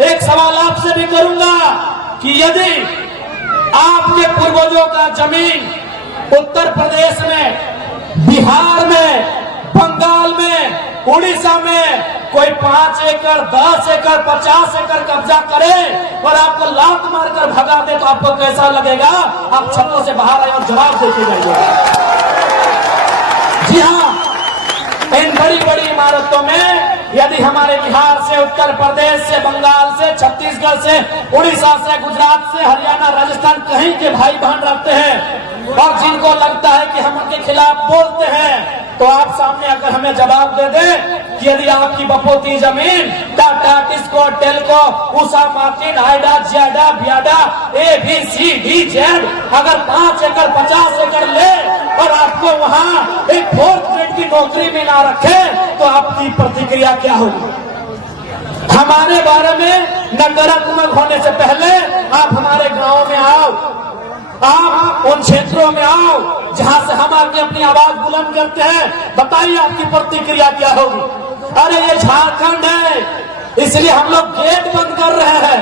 एक सवाल आपसे भी करूंगा कि यदि आपके पूर्वजों का जमीन उत्तर प्रदेश में, बिहार में, बंगाल में, उड़ीसा में कोई 5 एकड़, 10 एकड़, 50 एकड़ कब्जा करे और आपको लात मारकर भगा दे तो आपको कैसा लगेगा? आप छतों से बाहर आए और जवाब देते जाइए। जी हाँ, इन बड़ी बड़ी इमारतों में यदि हमारे बिहार से, उत्तर प्रदेश से, बंगाल से, छत्तीसगढ़ से, उड़ीसा से, गुजरात से, हरियाणा, राजस्थान कहीं के भाई बहन रहते हैं और जिनको लगता है कि हम उनके खिलाफ बोलते हैं, तो आप सामने आकर हमें जवाब दे दें कि यदि आपकी बपोती जमीन टाटा, टिस्को, टेल्को, उषा मार्टिन, आइडा, जियाडा, बियाडा, ABCD अगर 5 एकड़, 50 एकड़ ले और आपको वहाँ एक 4th ग्रेड की नौकरी में ना रखे तो आपकी प्रतिक्रिया क्या होगी? हमारे बारे में नकारात्मक होने से पहले आप हमारे गांव में आओ, आप उन क्षेत्रों में आओ जहां से हम आके अपनी आवाज बुलंद करते हैं। बताइए आपकी प्रतिक्रिया क्या होगी? अरे ये झारखंड है इसलिए हम लोग गेट बंद कर रहे हैं,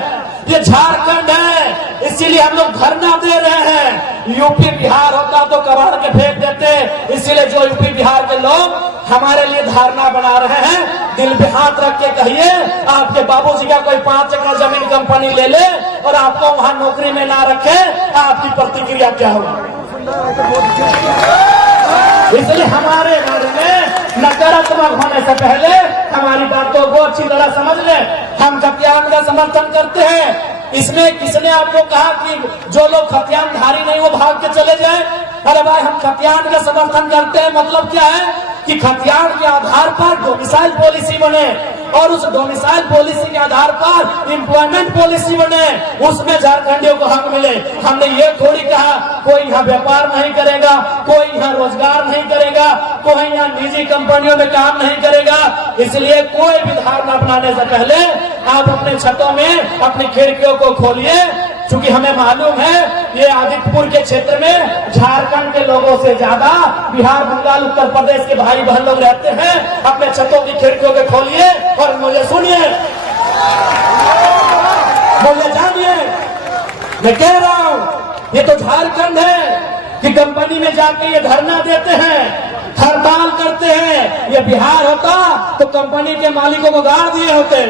ये झारखंड है इसीलिए हम लोग धरना दे रहे हैं। यूपी बिहार होता तो कबाड़ के फेंक देते, इसीलिए जो यूपी बिहार के लोग हमारे लिए धारणा बना रहे हैं, दिल पे हाथ रख के कहिए आपके बाबूजी का कोई 5 एकड़ जमीन कंपनी ले ले और आपको वहां नौकरी में ना रखे, आपकी प्रतिक्रिया क्या होगी? इसलिए हमारे बारे में नकारात्मक होने से पहले हमारी बातों को अच्छी तरह समझ ले। हम खतियान का समर्थन करते हैं। इसमें किसने आपको कहा कि जो लोग खतियानधारी नहीं वो भाग के चले जाए? अरे भाई, हम खतियान का समर्थन करते हैं, मतलब क्या है कि खतियान के आधार पर डोमिसाइल पॉलिसी बने और उस डोमिसाइल पॉलिसी के आधार पर एम्प्लॉयमेंट पॉलिसी बने, उसमें झारखंडियों को हक मिले। हमने ये थोड़ी कहा कोई यहाँ व्यापार नहीं करेगा, कोई यहाँ रोजगार नहीं करेगा, कोई यहाँ निजी कंपनियों में काम नहीं करेगा। इसलिए कोई भी धारणा अपनाने से पहले आप अपने छतों में अपनी खिड़कियों को खोलिए, क्योंकि हमें मालूम है ये आदित्यपुर के क्षेत्र में झारखंड के लोगों से ज्यादा बिहार, बंगाल, उत्तर प्रदेश के भाई बहन लोग रहते हैं। अपने छतों की खिड़कियों को खोलिए और मुझे सुनिए, मुझे जानिए, मैं कह रहा हूँ ये तो झारखंड है कि कंपनी में जाके ये धरना देते हैं, हड़ताल करते हैं। ये बिहार होता तो कंपनी के मालिकों को गाड़ दिए होते।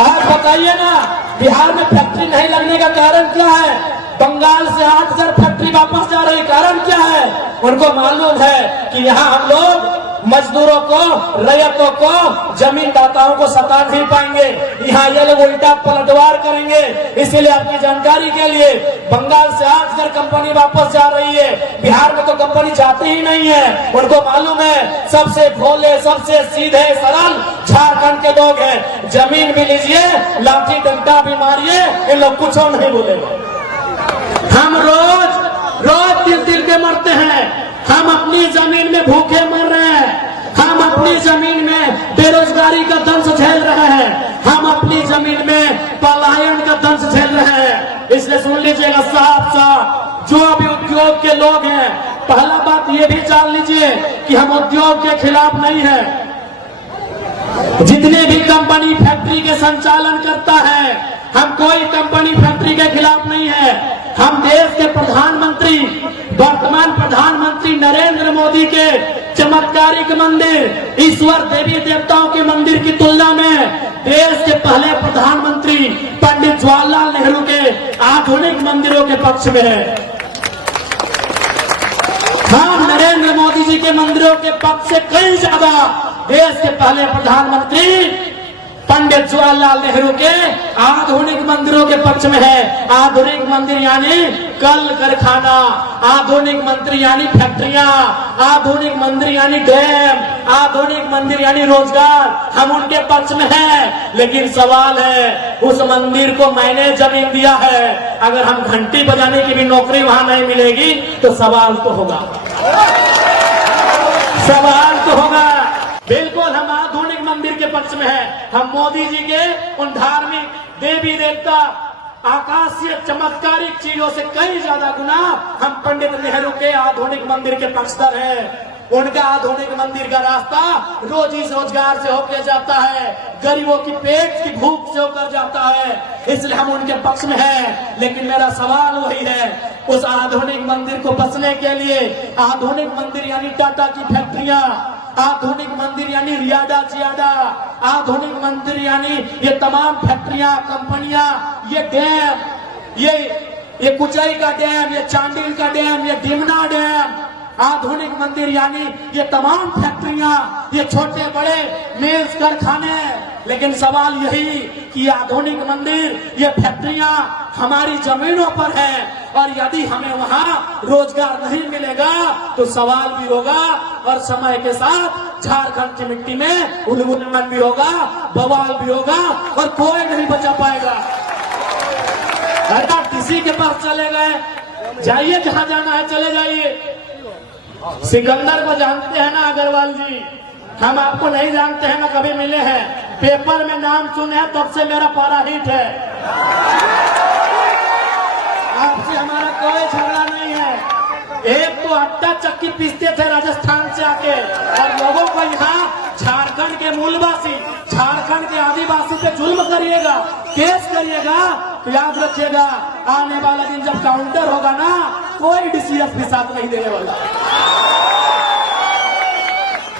आप बताइए ना, बिहार में फैक्ट्री नहीं लगने का कारण क्या है? बंगाल से 8000 फैक्ट्री वापस जा रही, कारण क्या है? उनको मालूम है कि यहाँ हम लोग मजदूरों को, रैयतों को, जमीनदाताओं को सता नहीं पाएंगे, यहाँ ये लोग उल्टा पलटवार करेंगे। इसीलिए आपकी जानकारी के लिए बंगाल से 8000 कंपनी वापस जा रही है, बिहार में तो कंपनी जाती ही नहीं है। उनको मालूम है सबसे भोले, सबसे सीधे सरल झारखंड के लोग हैं। जमीन भी लीजिए, लाठी डंडा भी मारिए, इन लोग कुछ नहीं बोलेगा। हम रोज दिल के मरते हैं, हम अपनी जमीन में भूखे मर रहे हैं, हम अपनी जमीन में बेरोजगारी का दंश झेल रहे हैं, हम अपनी जमीन में पलायन का दंश झेल रहे हैं। इसलिए सुन लीजिएगा साफ साफ, जो भी उद्योग के लोग हैं, पहला बात ये भी जान लीजिए कि हम उद्योग के खिलाफ नहीं है। जितने भी कंपनी फैक्ट्री के संचालन करता है, हम कोई कंपनी फैक्ट्री के खिलाफ नहीं है। हम देश के प्रधानमंत्री, वर्तमान प्रधानमंत्री नरेंद्र मोदी के चमत्कारिक मंदिर, ईश्वर देवी देवताओं के मंदिर की तुलना में देश के पहले प्रधानमंत्री पंडित जवाहरलाल नेहरू के आधुनिक मंदिरों के पक्ष में है। हम नरेंद्र मोदी जी के मंदिरों के पक्ष से कई ज्यादा देश के पहले प्रधानमंत्री पंडित जवाहरलाल नेहरू के आधुनिक मंदिरों के पक्ष में है। आधुनिक मंदिर यानी कल कारखाना, आधुनिक मंदिर यानी फैक्ट्रियां, आधुनिक मंदिर यानी डैम, आधुनिक मंदिर यानी रोजगार, हम उनके पक्ष में हैं। लेकिन सवाल है, उस मंदिर को मैंने जमीन दिया है, अगर हम घंटी बजाने की भी नौकरी वहां नहीं मिलेगी तो सवाल तो होगा, सवाल तो होगा। बिल्कुल हम आधुनिक मंदिर के पक्ष में हैं। हम मोदी जी के उन धार्मिक देवी देवता आकाशीय चमत्कारिक चीजों से कई ज्यादा गुना हम पंडित नेहरू के आधुनिक मंदिर के पक्षधर हैं। उनका आधुनिक मंदिर का रास्ता रोजी रोजगार से होकर जाता है, गरीबों की पेट की भूख से होकर जाता है, इसलिए हम उनके पक्ष में हैं। लेकिन मेरा सवाल वही है, उस आधुनिक मंदिर को बचने के लिए, आधुनिक मंदिर यानी टाटा की फैक्ट्रियां, आधुनिक मंदिर यानी रियाडा चियाडा, आधुनिक मंदिर यानी ये तमाम फैक्ट्रियां, कंपनियां, ये डैम, ये कुचाई का डैम, ये चांडिल का डैम, ये डिमना डैम, आधुनिक मंदिर यानी ये तमाम फैक्ट्रियां, ये छोटे बड़े मिल्स कारखाने। लेकिन सवाल यही कि आधुनिक मंदिर, ये फैक्ट्रियां हमारी जमीनों पर है, और यदि हमें वहां रोजगार नहीं मिलेगा तो सवाल भी होगा, और समय के साथ झारखंड की मिट्टी में उन्मूलन भी होगा, बवाल भी होगा, और कोई नहीं बचा पाएगा। अगर किसी के पास चले गए, जाइए, जहां जाना है चले जाइए। सिकंदर को जानते हैं ना अग्रवाल जी? हम आपको नहीं जानते हैं, ना कभी मिले हैं, पेपर में नाम सुने हैं, तब से मेरा पारा हिट है। आपसे हमारा कोई झगड़ा नहीं है। एक तो आटा चक्की पीसते थे राजस्थान से आके, और लोगों को यहाँ झारखंड के मूलवासी, झारखंड के आदिवासी पे जुल्म करिएगा, केस करिएगा, तो याद रखिएगा आने वाला दिन जब काउंटर होगा ना, कोई डीसीएस भी साथ नहीं देने वाला।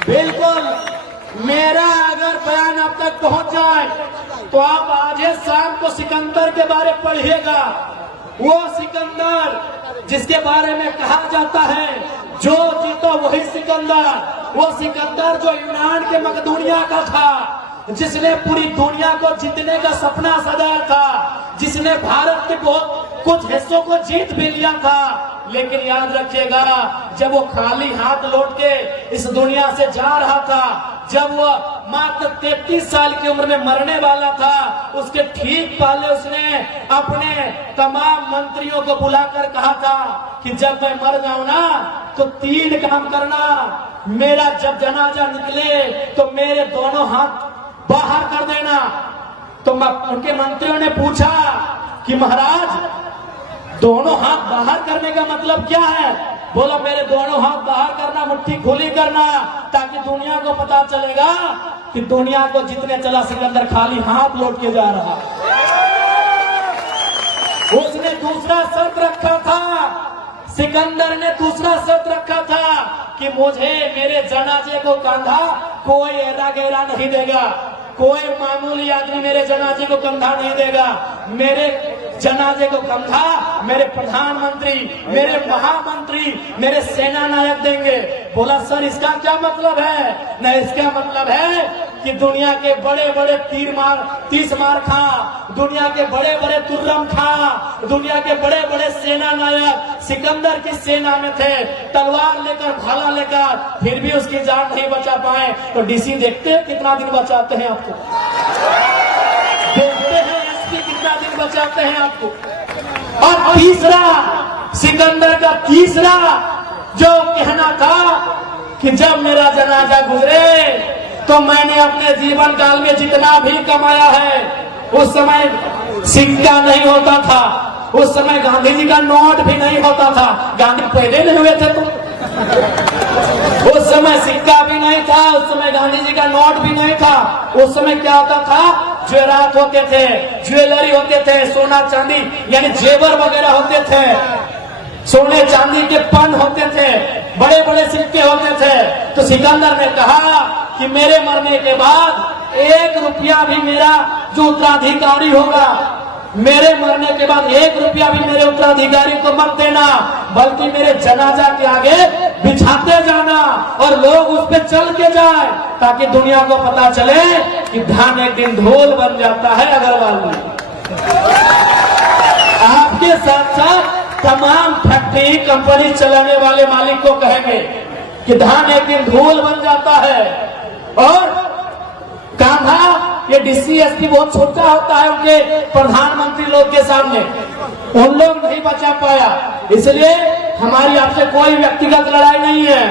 बिल्कुल, मेरा अगर बयान आप तक पहुंच जाए तो आप आज शाम को सिकंदर के बारे में पढ़िएगा। वो सिकंदर जिसके बारे में कहा जाता है जो जीतो वही सिकंदर, वो सिकंदर जो यूनान के मकदूनिया का था, जिसने पूरी दुनिया को जीतने का सपना सजाया था, जिसने भारत के बहुत कुछ हिस्सों को जीत भी लिया था। लेकिन याद रखिएगा, जब वो खाली हाथ लौट के इस दुनिया से जा रहा था, जब वो मात्र 33 साल की उम्र में मरने वाला था, उसके ठीक पहले उसने अपने तमाम मंत्रियों को बुलाकर कहा था कि जब मैं मर जाऊं ना तो 3 काम करना। मेरा जब जनाजा निकले तो मेरे दोनों हाथ बाहर कर देना। तो उनके मंत्रियों ने पूछा कि महाराज, दोनों हाथ बाहर करने का मतलब क्या है? बोला, मेरे दोनों हाथ बाहर करना, मुट्ठी खुली करना, ताकि दुनिया को पता चलेगा कि दुनिया को जितने चला सिकंदर खाली हाथ लौट के जा रहा। उसने दूसरा शर्त रखा था, सिकंदर ने दूसरा शर्त रखा था कि मुझे मेरे जनाजे को कंधा कोई एरा गैरा नहीं देगा, कोई मामूली आदमी मेरे जनाजे को कंधा नहीं देगा। मेरे जनाजे को कंधा मेरे प्रधानमंत्री, मेरे महामंत्री, मेरे सेना नायक देंगे। बोला, सर इसका क्या मतलब है? न, इसका मतलब है कि दुनिया के बड़े बड़े तीस मार खा, दुनिया के बड़े बड़े तुर्रम खा, दुनिया के बड़े बड़े सेना नायक सिकंदर की सेना में थे, तलवार लेकर, भाला लेकर, फिर भी उसकी जान नहीं बचा पाए। तो डीसी देखते हैं कितना दिन बचाते हैं आपको, देखते हैं एसपी कितना दिन बचाते हैं आपको। और तीसरा, सिकंदर का तीसरा जो कहना था कि जब मेरा जनाजा गुजरे तो मैंने अपने जीवन काल में जितना भी कमाया है, उस समय सिक्का नहीं होता था, उस समय गांधी जी का नोट भी नहीं होता था। गांधी पैदा नहीं हुए थे तो उस समय सिक्का भी नहीं था, उस समय गांधी जी का नोट भी नहीं था। उस समय क्या होता था? ज्वेरात होते थे, ज्वेलरी होते थे, सोना चांदी यानी जेवर वगैरह होते थे, सोने चांदी के पन होते थे, बड़े बड़े सिक्के होते थे। तो सिकंदर ने कहा कि मेरे मरने के बाद 1 रुपया भी मेरा जो उत्तराधिकारी होगा, मेरे मरने के बाद 1 रुपया भी मेरे उत्तराधिकारी को मत देना, बल्कि मेरे जनाजा के आगे बिछाते जाना और लोग उस पे चल के जाए, ताकि दुनिया को पता चले कि धान एक दिन ढोल बन जाता है। अग्रवाल जी, आपके साथ साथ तमाम फैक्ट्री कंपनी चलाने वाले मालिक को कहेंगे कि धान एक दिन ढोल बन जाता है। और कान्हा, ये डीसीएसपी बहुत छोटा होता है उनके प्रधानमंत्री लोग के सामने, उन लोग नहीं बचा पाया। इसलिए हमारी आपसे कोई व्यक्तिगत लड़ाई नहीं है।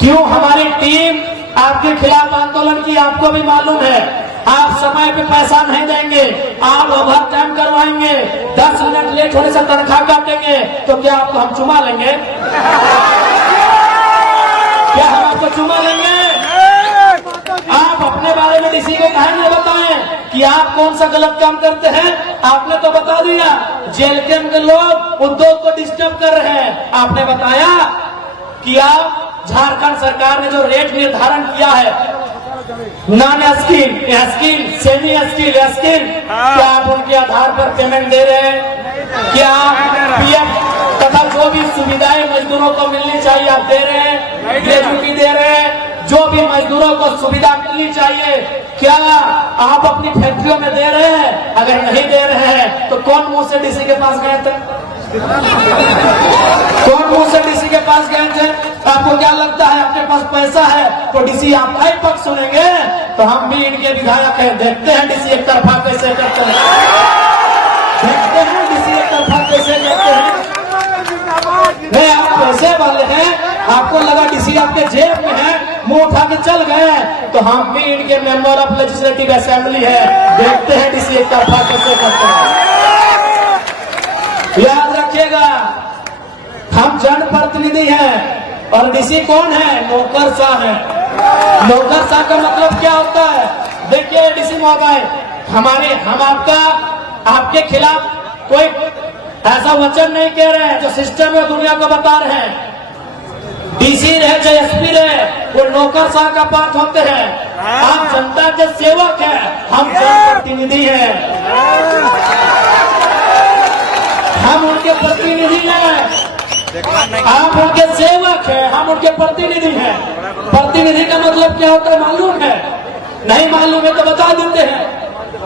क्यों हमारी टीम आपके खिलाफ आंदोलन की, आपको भी मालूम है। आप समय पे पैसा नहीं देंगे, आप ओवर टाइम करवाएंगे, 10 मिनट लेट होने से तनख्वाह काटेंगे, तो क्या आपको हम चुमा लेंगे? क्या को चुमा लेंगे? आप अपने बारे में डीसी को कहे नहीं बताएं कि आप कौन सा गलत काम करते हैं? आपने तो बता दिया जेल के अंदर लोग उद्योग को डिस्टर्ब कर रहे हैं। आपने बताया कि आप झारखंड सरकार ने जो रेट निर्धारण किया है non skill, skill, semi skill, skill, क्या आप उनके आधार पर पेमेंट दे रहे हैं? क्या पीएफ तथा जो भी सुविधाएं मजदूरों को मिलनी चाहिए आप दे रहे हैं? ग्रेजुटी दे रहे हैं? जो भी मजदूरों को सुविधा मिलनी चाहिए क्या आप अपनी फैक्ट्रियों में दे रहे हैं? अगर नहीं दे रहे हैं तो कौन मुंह से डीसी के पास गए थे? कौन मुंह से डीसी के पास गए थे? आपको क्या लगता है आपके पास पैसा है तो डीसी आपका ही पक्ष सुनेंगे? तो हम भी इनके विधायक हैं, देखते हैं डीसी एक तरफा कैसे करते हैं, देखते हैं डीसी एक तरफा कैसे करते हैं। नहीं, आप पैसे वाले हैं, आपको लगा डीसी आपके जेब में है, मुंह उठा के चल गए, तो हम भी इनके मेंबर ऑफ लेजिस्लेटिव असेंबली है, देखते हैं डीसी एक तरफा कैसे करते हैं। याद रखिएगा हम जनप्रतिनिधि हैं और डीसी कौन है? नौकरशाह है। नौकरशाह का मतलब क्या होता है? देखिए डीसी महोदय, हम आपके खिलाफ कोई ऐसा वचन नहीं कह रहे हैं जो सिस्टम में दुनिया को बता रहे हैं। डीसी रहे चाहे एसपी रहे, वो नौकरशाह का बात होते हैं। आप जनता के सेवक हैं, हम जनप्रतिनिधि हैं, हम उनके प्रतिनिधि हैं। आप उनके सेवक हैं, हम उनके प्रतिनिधि हैं। प्रतिनिधि का मतलब क्या होता है मालूम है? नहीं मालूम है तो बता देते हैं।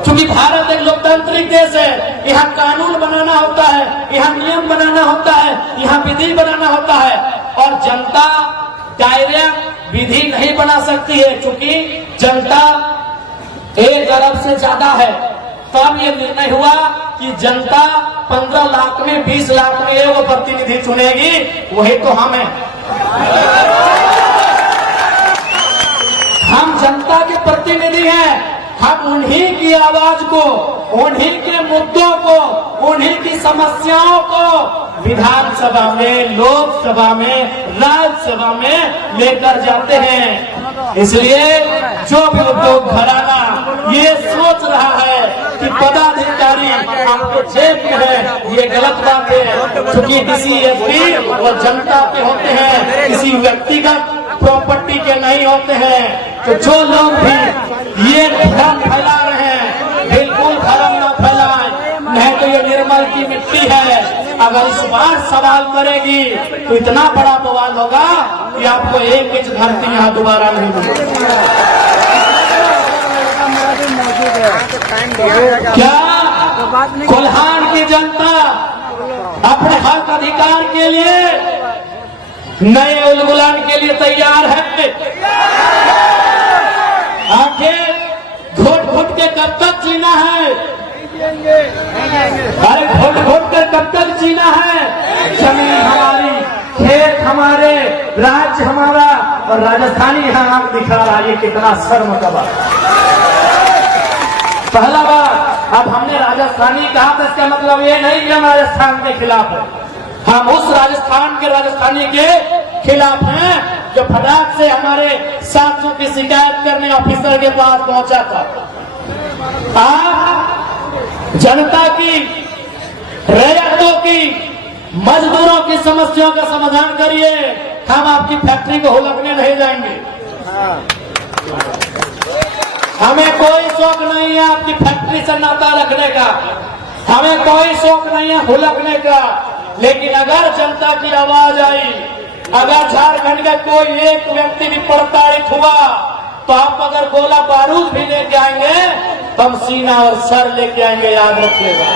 क्योंकि भारत एक लोकतांत्रिक देश है, यहाँ कानून बनाना होता है, यहाँ नियम बनाना होता है, यहाँ विधि बनाना होता है और जनता डायरेक्ट विधि नहीं बना सकती है। क्योंकि जनता 1 अरब से ज्यादा है, तब ये निर्णय हुआ कि जनता 15 लाख में 20 लाख में एगो प्रतिनिधि चुनेगी, वही तो हम हैं। हम जनता के प्रतिनिधि हैं, हम उन्हीं की आवाज को, उन्हीं के मुद्दों को, उन्हीं की समस्याओं को विधानसभा में, लोकसभा में, राज्यसभा में लेकर जाते हैं। इसलिए जो भी उद्योग घराना ये सोच रहा है कि पदाधिकारी आपके जेब में है, ये गलत बात है। क्योंकि किसी एसपी और जनता के होते हैं, किसी व्यक्तिगत प्रॉपर्टी के नहीं होते हैं। तो जो लोग भी ये भ्रम फैला रहे हैं, बिल्कुल भ्रम न फैलाएं, नहीं तो ये निर्मल की मिट्टी है। अगर इस बार सवाल करेगी तो इतना बड़ा बवाल होगा कि आपको 1 इंच धरती यहाँ दोबारा नहीं मिलेगी। क्या कोल्हान की जनता अपने हक अधिकार के लिए नए उलगुलान के लिए तैयार है? आखिर घोट घोट के कब तक जीना है? अरे घोट घोट कर कब तक जीना है? जमीन हमारी, खेत हमारे, राज्य हमारा और राजस्थानी यहाँ आंख दिखा रहा है। ये कितना शर्म का बात। पहला बात, अब हमने राजस्थानी कहा था, इसका मतलब ये नहीं कि हम राजस्थान के खिलाफ है। हम उस राजस्थान के राजस्थानी के खिलाफ हैं जो फटाक से हमारे साथियों की शिकायत करने ऑफिसर के पास पहुंचा था। आप जनता की, रैयतों की, मजदूरों की समस्याओं का समाधान करिए। हम आपकी फैक्ट्री को हुलकने नहीं जाएंगे। हमें कोई शौक नहीं है आपकी फैक्ट्री से नाता रखने का, हमें कोई शौक नहीं है हुलकने का। लेकिन अगर जनता की आवाज आई, अगर झारखंड का कोई एक व्यक्ति भी प्रताड़ित हुआ तो आप अगर गोला बारूद भी लेके आएंगे तो हम सीना और सर लेके आएंगे, याद रखिएगा।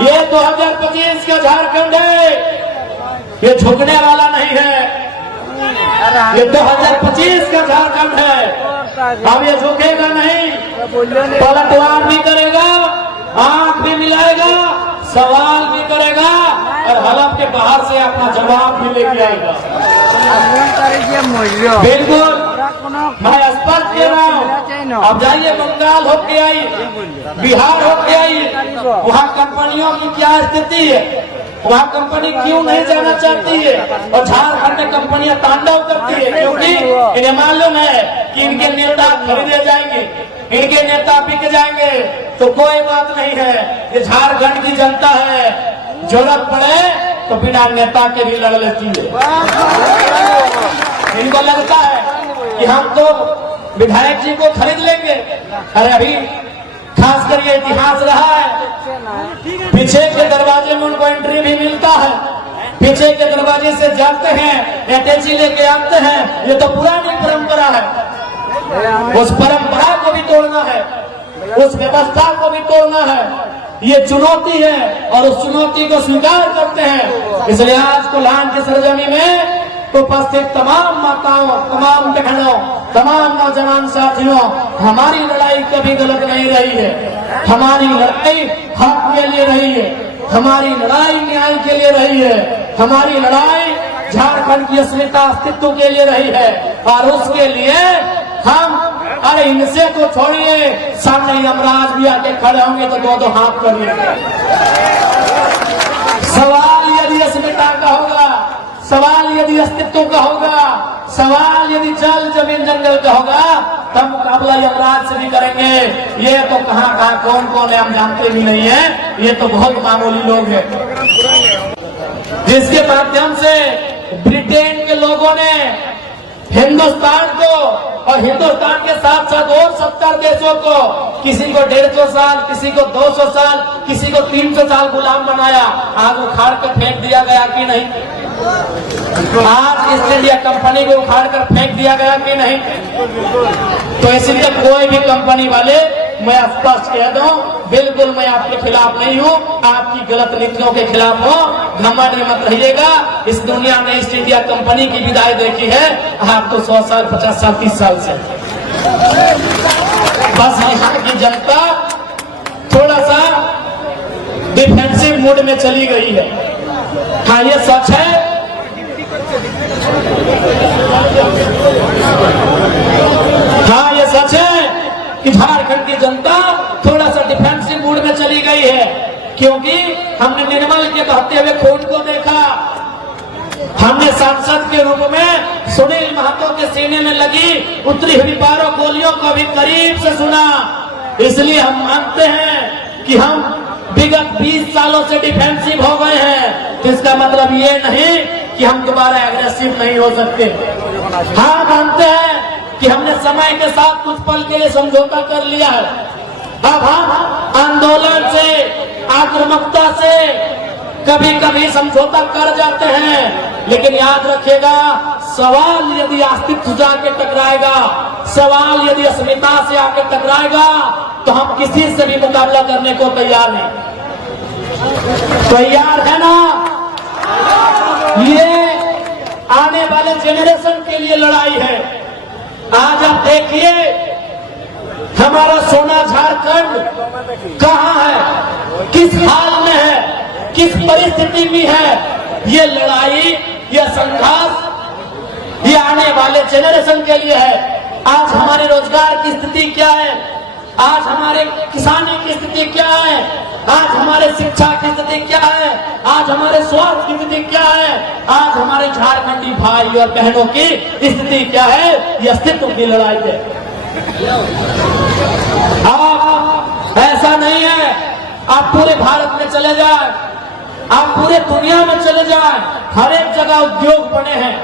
ये 2025 का झारखंड है, ये झुकने वाला नहीं है। ये 2025 का झारखंड है, अब ये झुकेगा नहीं, पलटवार भी करेगा, आंख भी मिलाएगा, सवाल भी करेगा और हलफ के बाहर से अपना जवाब भी लेके आएगा। बिल्कुल, मैं स्पष्ट कह रहा हूँ। अब जाइए बंगाल होके आई, बिहार होके आई, वहाँ कंपनियों की क्या स्थिति है? वहाँ कंपनी क्यों नहीं जाना चाहती है? और झारखंड में कंपनियां तांडव करती है, क्योंकि इन्हें मालूम है कि इनके नेता खरीदे जाएंगे, इनके नेता बिक जाएंगे। तो कोई बात नहीं है, ये झारखंड की जनता है, जरूरत पड़े तो बिना नेता के भी लड़ लेती है। इनको लगता है कि हम तो विधायक जी को खरीद लेंगे। अरे अभी खासकर ये इतिहास रहा है, पीछे के दरवाजे में उनको एंट्री भी मिलता है, पीछे के दरवाजे से जाते हैं, अटैची लेके आते हैं। ये तो पुरानी परंपरा है, उस परंपरा को भी तोड़ना है, उस व्यवस्था को भी तोड़ना है। ये चुनौती है और उस चुनौती को स्वीकार करते हैं। इसलिए आज कोल्हान की सरजमी में उपस्थित तमाम माताओं, तमाम बहनों, तमाम नौजवान साथियों, हमारी लड़ाई कभी गलत नहीं रही है। हमारी लड़ाई हक के लिए रही है, हमारी लड़ाई न्याय के लिए रही है, हमारी लड़ाई झारखंड की अस्मिता अस्तित्व के लिए रही है। और उसके लिए हम, अरे इनसे तो छोड़िए, सामने यमराज भी आके खड़े होंगे तो दो दो हाथ करिए। सवाल यदि अस्मिता का होगा, सवाल यदि अस्तित्व का होगा, सवाल यदि जल जमीन जंगल का होगा, तब मुकाबला यमराज से भी करेंगे। ये तो कहाँ कौन कौन है हम जानते भी नहीं है, ये तो बहुत मामूली लोग हैं, जिसके माध्यम से ब्रिटेन के लोगों ने हिंदुस्तान को और हिंदुस्तान के साथ साथ और 70 देशों को, किसी को 150 साल, किसी को 200 साल, किसी को 300 साल गुलाम बनाया। आज उखाड़ कर फेंक दिया गया कि नहीं? आज ईस्ट इंडिया कंपनी को उखाड़ कर फेंक दिया गया कि नहीं? तो इसलिए कोई भी कंपनी वाले, मैं स्पष्ट कह दूं, बिल्कुल मैं आपके खिलाफ नहीं हूं, आपकी गलत नीतियों के खिलाफ हूं। घमंड मत रहिएगा। इस दुनिया में ईस्ट इंडिया कंपनी की विदाई देखी है आप तो 100 साल, 50 साल, 30 साल से। बस यहाँ की जनता थोड़ा सा डिफेंसिव मूड में चली गई है। हाँ, ये सच है। हाँ, ये सच है कि झारखंड की जनता थोड़ा सा डिफेंसिव मूड में चली गई है, क्योंकि हमने निर्मल के बहते हुए खून को देखा, हमने सांसद के रूप में सुनील महतो के सीने में लगी उतरी हुई 12 गोलियों को भी करीब से सुना। इसलिए हम मानते हैं कि हम विगत 20 सालों से डिफेंसिव हो गए हैं। इसका मतलब ये नहीं कि हम दोबारा एग्रेसिव नहीं हो सकते। हाँ, मानते हैं कि हमने समय के साथ कुछ पल के लिए समझौता कर लिया है। अब हम आंदोलन से, आक्रामकता से कभी कभी समझौता कर जाते हैं, लेकिन याद रखिएगा, सवाल यदि अस्तित्व से आके टकराएगा, सवाल यदि अस्मिता से आके टकराएगा, तो हम किसी से भी मुकाबला करने को तैयार हैं। तैयार है ना? ये आने वाले जेनरेशन के लिए लड़ाई है। आज आप देखिए हमारा सोना झारखंड कहाँ है, किस हाल में है, किस परिस्थिति में है। ये लड़ाई, ये संघर्ष, ये आने वाले जेनरेशन के लिए है। आज हमारे रोजगार की स्थिति क्या है, आज हमारे किसानी की स्थिति क्या है, आज हमारे शिक्षा की स्थिति क्या है, आज हमारे स्वास्थ्य की स्थिति क्या है, आज हमारे झारखंडी भाई और बहनों की स्थिति क्या है। ये अस्तित्व की लड़ाई है। आप ऐसा नहीं है, आप पूरे भारत में चले जाए, आप पूरे दुनिया में चले जाए, हर एक जगह उद्योग बने हैं,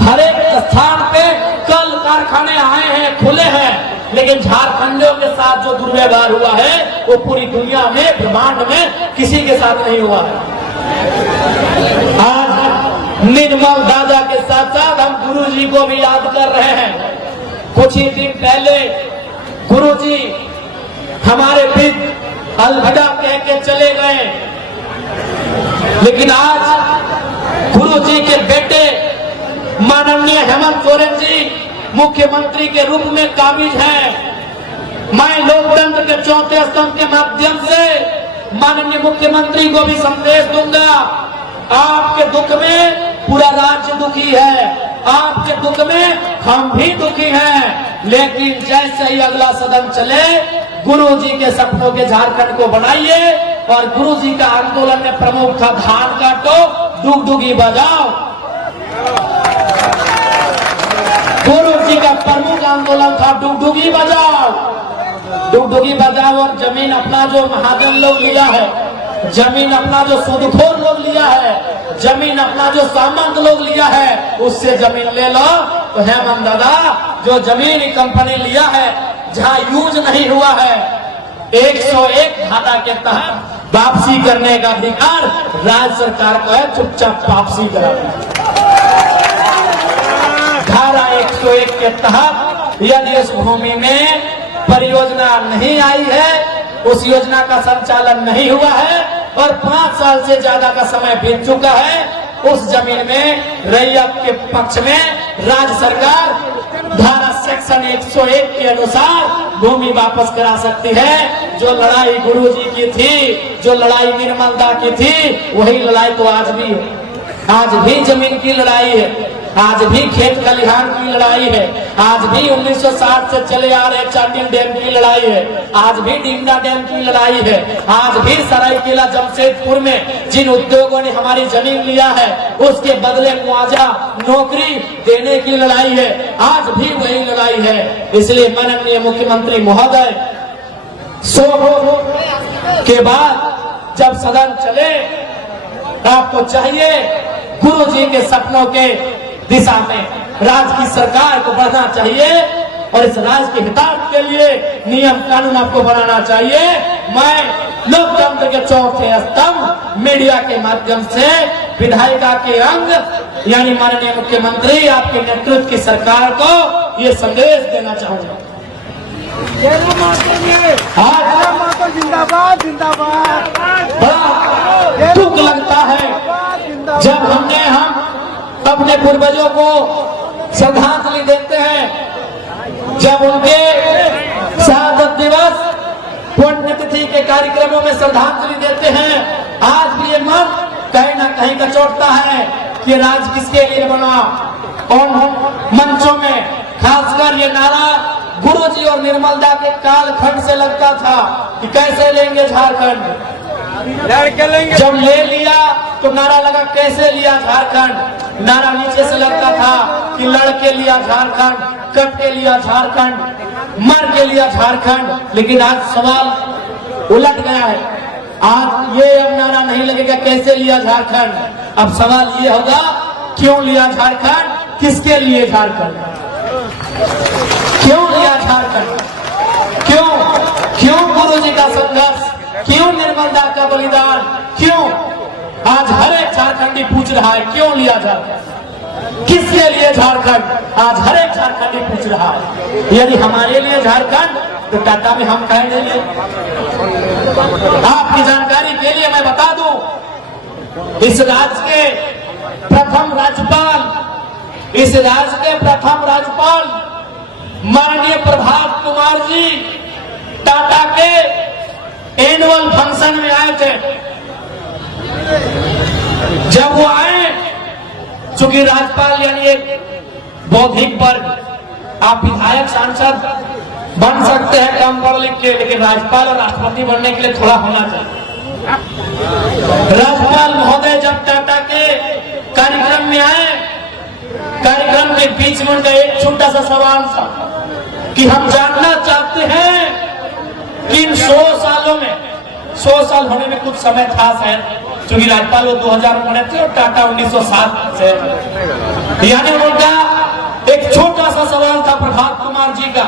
हर एक स्थान पे कल कारखाने आए हैं, खुले हैं, लेकिन झारखंडियों के साथ जो दुर्व्यवहार हुआ है वो पूरी दुनिया में, ब्रह्मांड में किसी के साथ नहीं हुआ है। आज निर्मल दादा के साथ साथ हम गुरुजी को भी याद कर रहे हैं। कुछ ही दिन पहले गुरुजी हमारे बीच अलविदा कह के चले गए, लेकिन आज गुरुजी के बेटे माननीय हेमंत सोरेन जी मुख्यमंत्री के रूप में काबिज हैं। मैं लोकतंत्र के चौथे स्तंभ के माध्यम से माननीय मुख्यमंत्री को भी संदेश दूंगा, आपके दुख में पूरा राज्य दुखी है, आपके दुख में हम भी दुखी हैं, लेकिन जैसे ही अगला सदन चले, गुरुजी के सपनों के झारखंड को बनाइए, और गुरुजी का आंदोलन में प्रमुख था धान काटो डुगडुगी बजाओ। गुरुजी का प्रमुख आंदोलन था डुगडुगी बजाओ, डुगडुगी बजाओ। और जमीन अपना जो महाजन लोग लिया है, जमीन अपना जो सूदखोर लोग लिया है, जमीन अपना जो सामंत लोग लिया है, उससे जमीन ले लो। तो हेमंत दादा जो जमीन कंपनी लिया है जहां यूज नहीं हुआ है, 101 धारा के तहत वापसी करने का अधिकार राज्य सरकार को है, चुपचाप वापसी करा। धारा 101 के तहत यदि इस भूमि में परियोजना नहीं आई है, उस योजना का संचालन नहीं हुआ है और 5 साल से ज्यादा का समय बीत चुका है, उस जमीन में रैयत के पक्ष में राज्य सरकार धारा सेक्शन 101 के अनुसार भूमि वापस करा सकती है। जो लड़ाई गुरुजी की थी, जो लड़ाई निर्मलदा की थी, वही लड़ाई तो आज भी है। आज भी जमीन की लड़ाई है, आज भी खेत खलिहान की लड़ाई है, आज भी 1960 से चले आ रहे चाटिल डैम की लड़ाई है, आज भी डिंडा डैम की लड़ाई है, आज भी सरायकेला जमशेदपुर में जिन उद्योगों ने हमारी जमीन लिया है उसके बदले मुआवजा नौकरी देने की लड़ाई है, आज भी वही लड़ाई है। इसलिए माननीय मुख्यमंत्री महोदय 100 के बाद जब सदन चले, आपको चाहिए गुरुजी के सपनों के दिशा में राज्य की सरकार को बढ़ना चाहिए और इस राज्य के हितार्थ के लिए नियम कानून आपको बनाना चाहिए। मैं लोकतंत्र के चौथे स्तंभ मीडिया के माध्यम से विधायिका के अंग यानी माननीय मुख्यमंत्री आपके नेतृत्व की सरकार को ये संदेश देना चाहूंगा। जिंदाबाद जिंदाबाद। बड़ा दुख लगता है जब हम अपने पूर्वजों को श्रद्धांजलि देते हैं, जब उनके शहादत दिवस पुण्यतिथि के कार्यक्रमों में श्रद्धांजलि देते हैं, आज भी ये मन कहीं ना कहीं कचोटता है कि राज्य किसके लिए बना। कौन मंचों में खासकर ये नारा गुरुजी और निर्मलदा के कालखंड से लगता था कि कैसे लेंगे झारखंड, जब ले लिया तो नारा लगा कैसे लिया झारखंड। नारा नीचे से लगता था कि लड़के लिया झारखंड, कट के लिया झारखंड, मर के लिया झारखंड। लेकिन आज सवाल उलट गया है, आज ये अब नारा नहीं लगेगा कैसे लिया झारखंड, अब सवाल ये होगा क्यों लिया झारखंड, किसके लिए झारखंड, क्यों लिया झारखंड, क्यों गुरुजी का संघर्ष, क्यों निर्मलदा का बलिदान, क्यों आज हर एक झारखंडी पूछ रहा है क्यों लिया झारखंड, किसके लिए झारखंड, आज हर एक झारखंडी पूछ रहा है। यदि हमारे लिए झारखंड तो टाटा में हम कह देंगे। आपकी जानकारी के लिए मैं बता दूं, इस राज्य के प्रथम राज्यपाल माननीय प्रभात कुमार जी टाटा के एनुअल फंक्शन में आए थे। जब वो आए, चूंकि राज्यपाल यानी एक बौद्धिक वर्ग, आप विधायक सांसद बन सकते हैं कम पढ़ लिख के, लेकिन राज्यपाल और राष्ट्रपति बनने के लिए थोड़ा होना चाहिए। राज्यपाल महोदय जब टाटा के कार्यक्रम में आए, कार्यक्रम के बीच में उनका एक छोटा सा सवाल था कि हम जानना चाहते हैं कि इन 100 सालों में, 100 साल होने में कुछ समय था शायद, क्योंकि राज्यपाल वो 2000 बने थे और टाटा 1907 से, यानी उनका एक छोटा सा सवाल था प्रभात कुमार जी का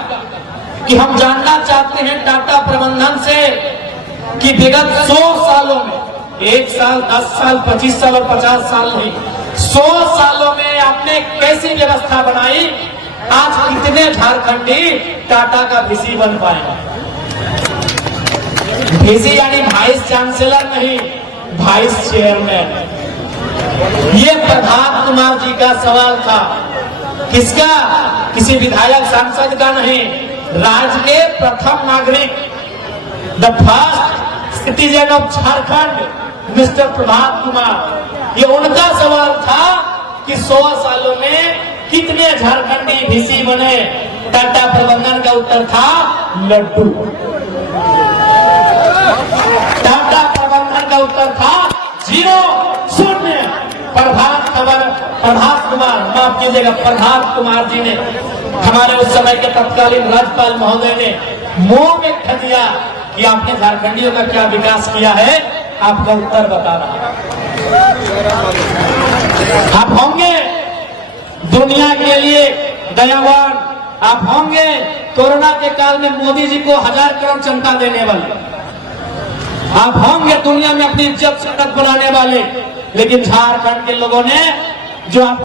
कि हम जानना चाहते हैं टाटा प्रबंधन से कि विगत 100 सालों में, 1 साल, 10 साल, 25 साल और 50 साल नहीं, 100 सालों में आपने कैसी व्यवस्था बनाई, आज कितने झारखंडी टाटा का वीसी बन पाए। वीसी यानी वाइस चांसलर नहीं, वाइस चेयरमैन। ये प्रभात कुमार जी का सवाल था, किसका, किसी विधायक सांसद का नहीं, राज्य के प्रथम नागरिक, the first citizen of Jharkhand mister Prabhat Kumar. ये उनका सवाल था कि 100 सालों में कितने झारखंडी वीसी बने। टाटा प्रबंधन का उत्तर था लड्डू। टाटा जीरो, शून्य। प्रभात कुमार, माफ कीजिएगा, प्रभात कुमार जी ने, हमारे उस समय के तत्कालीन राज्यपाल महोदय ने मुंह में कह दिया कि आपने झारखंडियों का क्या विकास किया है, आपका उत्तर बता रहा। आप होंगे दुनिया के लिए दयावान, आप होंगे कोरोना के काल में मोदी जी को 1000 करोड़ चंदा देने वाले, आप होंगे दुनिया में अपनी इज्जत सतत बनाने वाले, लेकिन झारखंड के लोगों ने जो आप